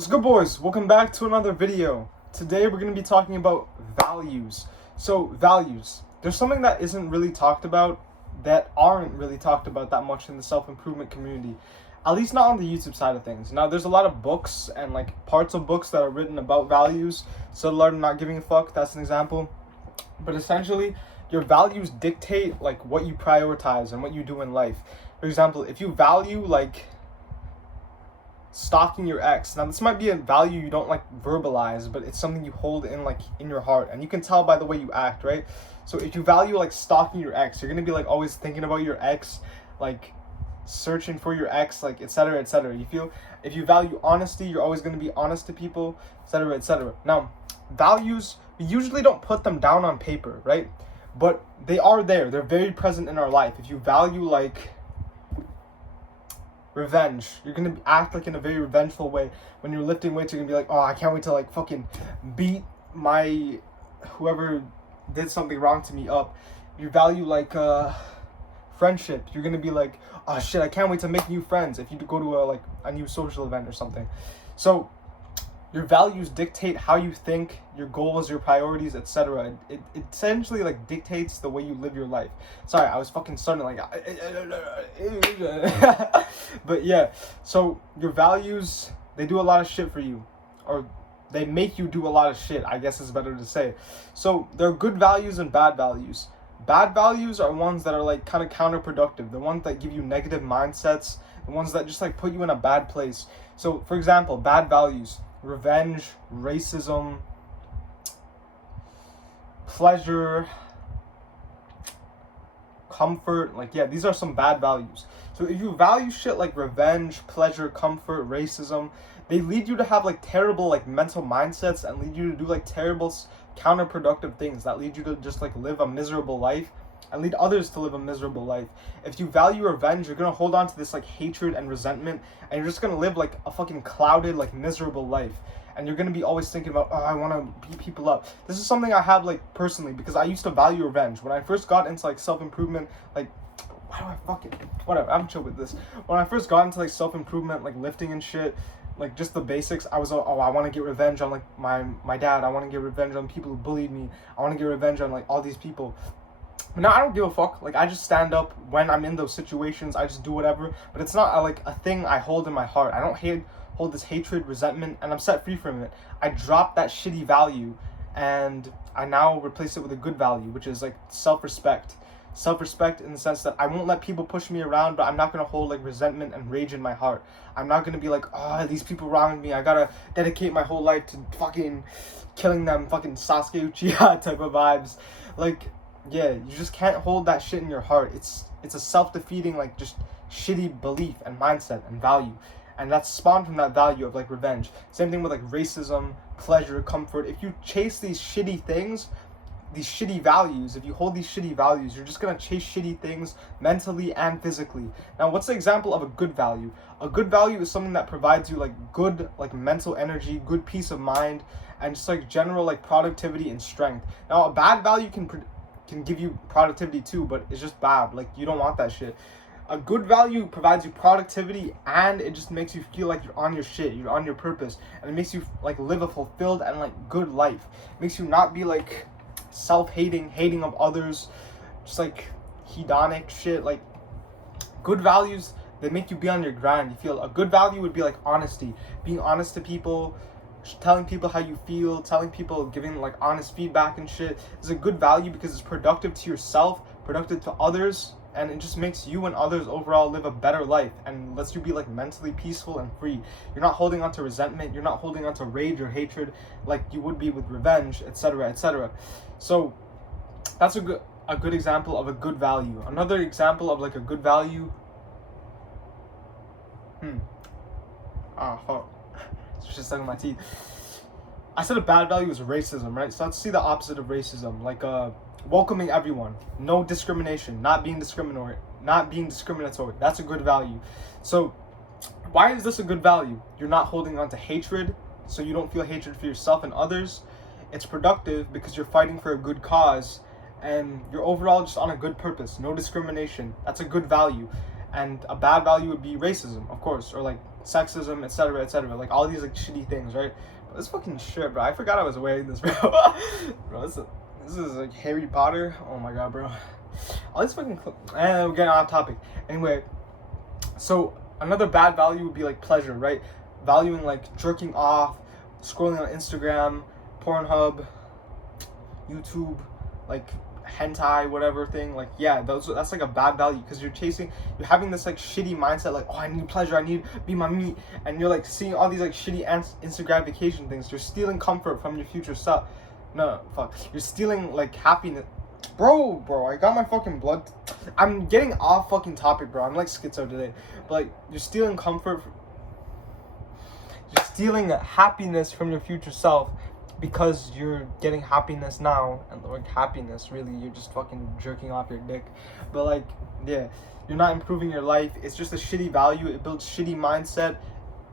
What's good, boys? Welcome back to another video. Today we're going to be talking about values. So values, there's something that isn't really talked about, that aren't really talked about that much in the self-improvement community, at least not on the YouTube side of things. Now there's a lot of books and like parts of books that are written about values. So Lord, I'm not giving a fuck, that's an example. But essentially your values dictate like what you prioritize and what you do in life. For example, if you value like stalking your ex, now this might be a value you don't like verbalize, but it's something you hold in like in your heart, and you can tell by the way you act, right? So if you value like stalking your ex, you're gonna be like always thinking about your ex, like searching for your ex, like etc etc. You feel? If you value honesty, you're always gonna be honest to people, etc etc. Now values, we usually don't put them down on paper, right? But they are there, they're very present in our life. If you value like revenge, you're gonna act like in a very revengeful way. When you're lifting weights, you're gonna be like, oh, I can't wait to like fucking beat my whoever did something wrong to me up. You value like friendship, you're gonna be like, oh shit, I can't wait to make new friends if you go to a new social event or something. So your values dictate how you think, your goals, your priorities, etc. It essentially like dictates the way you live your life. Sorry, I was fucking starting like but yeah, so your values, they do a lot of shit for you, or they make you do a lot of shit, I guess is better to say. So there are good values and bad values. Bad values are ones that are like kind of counterproductive, the ones that give you negative mindsets, the ones that just like put you in a bad place. So for example, bad values: revenge, racism, pleasure, comfort. Like, yeah, these are some bad values. So if you value shit like revenge, pleasure, comfort, racism, they lead you to have like terrible like mental mindsets and lead you to do like terrible counterproductive things that lead you to just like live a miserable life and lead others to live a miserable life. If you value revenge, you're gonna hold on to this like hatred and resentment, and you're just gonna live like a fucking clouded, like miserable life. And you're gonna be always thinking about, oh, I wanna beat people up. This is something I have like personally, because I used to value revenge. When I first got into like self-improvement, like, why do I fucking, whatever, I'm chill with this. When I first got into like self-improvement, like lifting and shit, like just the basics, I was, oh, I want to get revenge on like my dad. I want to get revenge on people who bullied me. I want to get revenge on like all these people. But now I don't give a fuck. Like, I just stand up when I'm in those situations. I just do whatever. But it's not like a thing I hold in my heart. I don't hold this hatred, resentment, and I'm set free from it. I drop that shitty value, and I now replace it with a good value, which is like self-respect. Self-respect in the sense that I won't let people push me around, but I'm not going to hold like resentment and rage in my heart. I'm not going to be like, oh, these people wronged me, I gotta dedicate my whole life to fucking killing them, fucking Sasuke Uchiha type of vibes. Like, yeah, you just can't hold that shit in your heart. It's a self-defeating, like, just shitty belief and mindset and value. And that's spawned from that value of like revenge. Same thing with like racism, pleasure, comfort. If you chase these shitty things, these shitty values, if you hold these shitty values, you're just gonna chase shitty things mentally and physically. Now, what's the example of a good value? A good value is something that provides you like good like mental energy, good peace of mind, and just like general like productivity and strength. Now, a bad value can give you productivity too, but it's just bad. Like, you don't want that shit. A good value provides you productivity, and it just makes you feel like you're on your shit, you're on your purpose, and it makes you like live a fulfilled and like good life. It makes you not be like self-hating, hating of others, just like hedonic shit. Like, good values, they make you be on your grind. You feel a good value would be like honesty, being honest to people, telling people how you feel, telling people, giving like honest feedback and shit is a good value because it's productive to yourself, productive to others, and it just makes you and others overall live a better life and lets you be like mentally peaceful and free. You're not holding on to resentment, you're not holding on to rage or hatred like you would be with revenge, etc etc. So that's a good example of a good value. Another example of like a good value, fuck, it's just stuck in my teeth. I said a bad value is racism, right? So let's see the opposite of racism, like welcoming everyone, no discrimination, not being discriminatory. That's a good value. So why is this a good value? You're not holding on to hatred, so you don't feel hatred for yourself and others. It's productive because you're fighting for a good cause, and you're overall just on a good purpose. No discrimination. That's a good value. And a bad value would be racism, of course, or like sexism, etc., etc. Like all these like shitty things, right? But this fucking shit, bro. I forgot I was wearing this, bro. Bro, this is like Harry Potter. Oh my god, bro. All these fucking and we're getting off topic. Anyway, so another bad value would be like pleasure, right? Valuing like jerking off, scrolling on Instagram, Pornhub, YouTube, like hentai, whatever thing. Like, yeah, that's like a bad value, because you're having this like shitty mindset, like, oh, I need pleasure, I need be my meat, and you're like seeing all these like shitty instant gratification things. You're stealing comfort from your future self. No, fuck. You're stealing like happiness. Bro, I got my fucking blood. I'm getting off fucking topic, bro. I'm like schizo today. But like, you're stealing comfort. You're stealing happiness from your future self because you're getting happiness now. And like, happiness, really, you're just fucking jerking off your dick. But like, yeah, you're not improving your life. It's just a shitty value. It builds shitty mindset.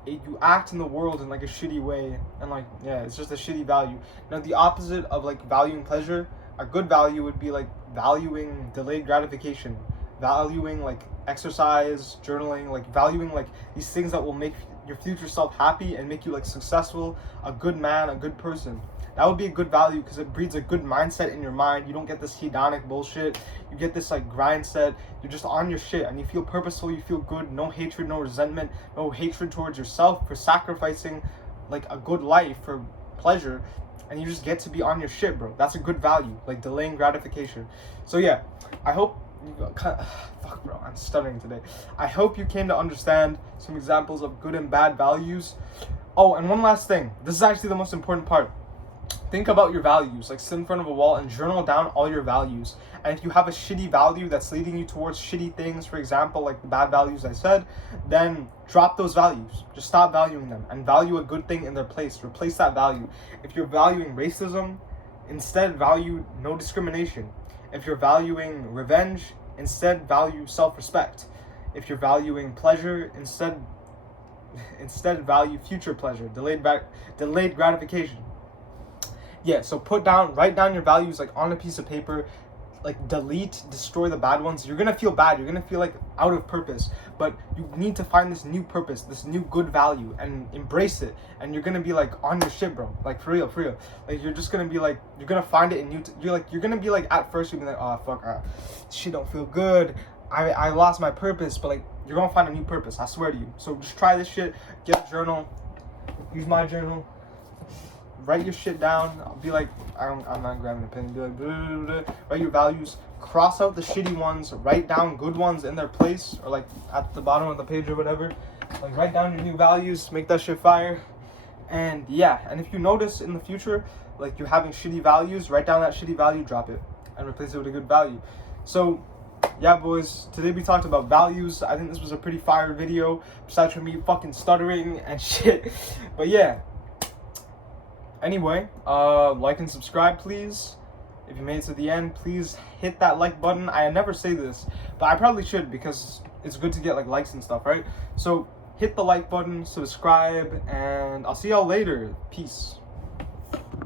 You act in the world in like a shitty way. And like, yeah, it's just a shitty value. Now, the opposite of like valuing pleasure, a good value would be like valuing delayed gratification, valuing like exercise, journaling, like valuing like these things that will make your future self happy and make you like successful, a good man, a good person. That would be a good value, because it breeds a good mindset in your mind. You don't get this hedonic bullshit. You get this like grind set. You're just on your shit and you feel purposeful. You feel good. No hatred, no resentment, no hatred towards yourself for sacrificing like a good life for pleasure. And you just get to be on your shit, bro. That's a good value, like delaying gratification. So yeah, I hope you fuck, bro, I'm stuttering today. I hope you came to understand some examples of good and bad values. Oh, and one last thing. This is actually the most important part. Think about your values. Like, sit in front of a wall and journal down all your values. And if you have a shitty value that's leading you towards shitty things, for example, like the bad values I said, then drop those values. Just stop valuing them and value a good thing in their place. Replace that value. If you're valuing racism, instead value no discrimination. If you're valuing revenge, instead value self-respect. If you're valuing pleasure, instead value future pleasure, delayed gratification. Yeah, so write down your values like on a piece of paper, like destroy the bad ones. You're gonna feel bad, you're gonna feel like out of purpose, but you need to find this new purpose, this new good value, and embrace it. And you're gonna be like on your shit, bro. Like for real. Like you're just gonna be like, you're gonna find it in you're gonna be like, at first you'll be like, oh fuck, shit don't feel good. I lost my purpose, but like you're gonna find a new purpose, I swear to you. So just try this shit, get a journal, use my journal. Write your shit down. I'll be like, I'm not grabbing a pen. Be like, blah, blah, blah, blah. Write your values. Cross out the shitty ones. Write down good ones in their place, or like at the bottom of the page or whatever. Like, write down your new values. Make that shit fire. And yeah, and if you notice in the future, like you're having shitty values, write down that shitty value, drop it, and replace it with a good value. So yeah, boys, today we talked about values. I think this was a pretty fire video, besides from me fucking stuttering and shit. But yeah. Anyway, like and subscribe, please. If you made it to the end, please hit that like button. I never say this, but I probably should, because it's good to get like likes and stuff, right? So hit the like button, subscribe, and I'll see y'all later. Peace.